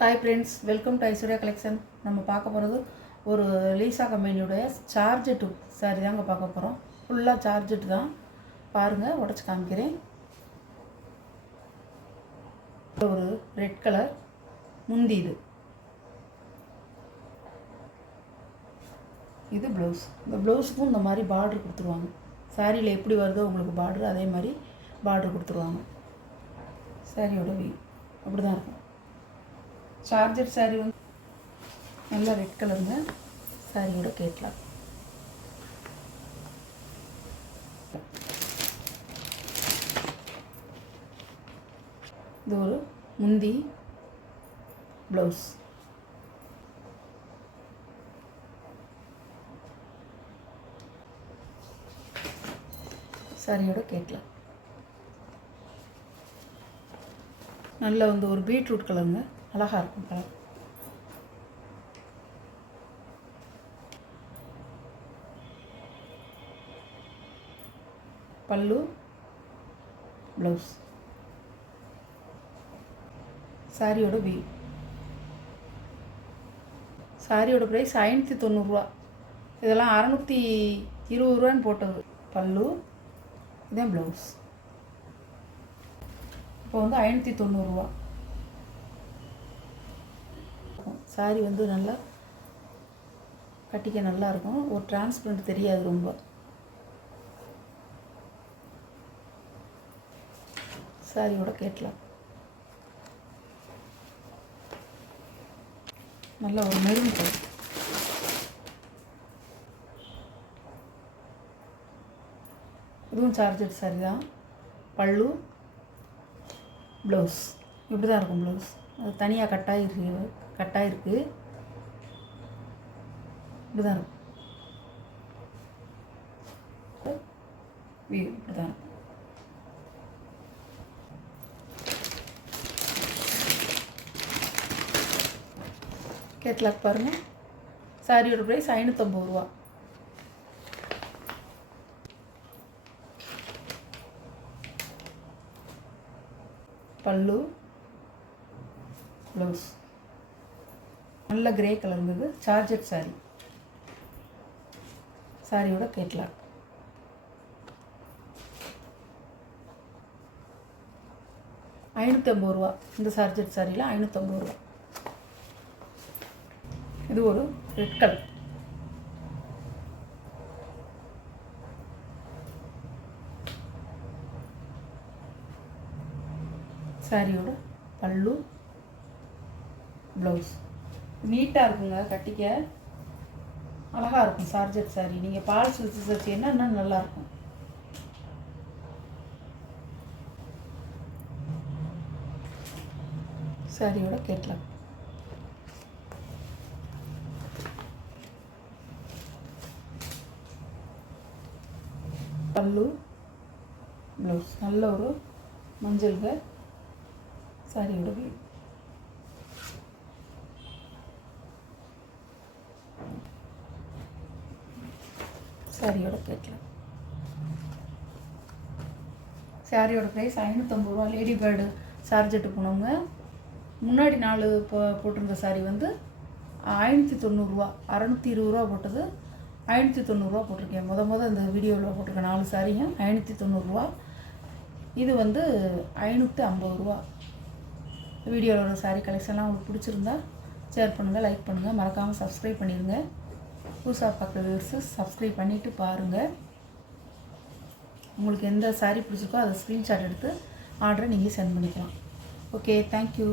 Hi friends, welcome to Aishwarya collection. நம்ம பார்க்க போகிறது ஒரு லீசா கம்பெனியுடைய சார்ஜெட்டு சாரி தாங்க பார்க்க போகிறோம். ஃபுல்லாக சார்ஜெட்டு தான். பாருங்கள், உடச்சி காமிக்கிறேன். ஒரு ரெட் கலர் முந்தி இது ப்ளவுஸ். இந்த ப்ளவுஸுக்கும் இந்த மாதிரி பார்டர் கொடுத்துருவாங்க. சாரியில் எப்படி வருதோ உங்களுக்கு பார்டர், அதே மாதிரி பார்டர் கொடுத்துருவாங்க. சாரியோட வியூ அப்படி தான் இருக்கும். சார்ஜர் சாரி வந்து நல்லா ரெட் கலருங்க. சாரியோட கேட்லாம் இது ஒரு முந்தி ப்ளவுஸ். சாரியோட கேட்லாம் நல்ல வந்து ஒரு பீட்ரூட் கலருங்க. அழகாக இருக்கும் கலர். பல்லு ப்ளவுஸ். சாரியோட வியூ. சாரியோட ப்ரைஸ் 590 இதெல்லாம் 620 போட்டது. பல்லு இதான் ப்ளவுஸ். இப்போ வந்து 590. சாரி வந்து நல்லா கட்டிக்க நல்லா இருக்கும். ஒரு டிரான்ஸ்பரண்ட் தெரியாது ரொம்ப. சாரியோட கேட்லாம் நல்ல ஒரு மெரூன் கலர். இதுவும் சார்ஜர் சாரி தான். பல்லு ப்ளவுஸ் இப்படி தான் இருக்கும். ப்ளவுஸ் அது தனியாக கட்டாயிருக்கு இப்படி தான் இருக்கும். இப்படி தான் இருக்கும். கேட்லாக் பாருங்கள். சாரியோட ப்ரைஸ் 550. பல்லு ப்ளவுஸ் நல்ல கிரே கலர் இருந்தது. சார்ஜெட் சாரி. சாரியோட கேட்லாக். ₹550. இந்த சார்ஜெட் சாரியில் ₹550. இது ஒரு ரெட் கலர். சாரியோட பல்லு ப்ளவுஸ் நீட்டாக இருக்குங்க. கட்டிக்க அழகாக இருக்கும். சார்ஜெட் சாரி நீங்கள் பால் வச்சு வச்சீங்கன்னா இன்னும் நல்லாயிருக்கும். சாரியோட கேட்லாம். பல்லு ப்ளவுஸ் நல்ல ஒரு மஞ்சள்க. சாரியோட வியூ. சாரியோட கேட்லாம். சாரியோட ப்ரைஸ் 550. லேடி பேர்டு சார்ஜெட்டு போனவங்க முன்னாடி 4 போட்டிருந்த சாரி வந்து 590. 620 போட்டது 590 போட்டிருக்கேன். முத இந்த வீடியோவில் போட்டிருக்கேன் 4 சாரியும் 590. இது வந்து 550. வீடியோவில் ஒரு சாரி கலெக்ஷன்லாம் உங்களுக்கு பிடிச்சிருந்தா ஷேர் பண்ணுங்கள், லைக் பண்ணுங்கள், மறக்காமல் சப்ஸ்கிரைப் பண்ணிடுங்க. புதுசாக பார்க்குற வியூவர்ஸு சப்ஸ்கிரைப் பண்ணிவிட்டு பாருங்கள். உங்களுக்கு எந்த சாரி பிடிச்சிருக்கோ அதை ஸ்க்ரீன்ஷாட் எடுத்து ஆர்டரை நீங்கள் சென்ட் பண்ணிக்கலாம். Okay, thank you.